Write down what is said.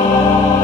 oh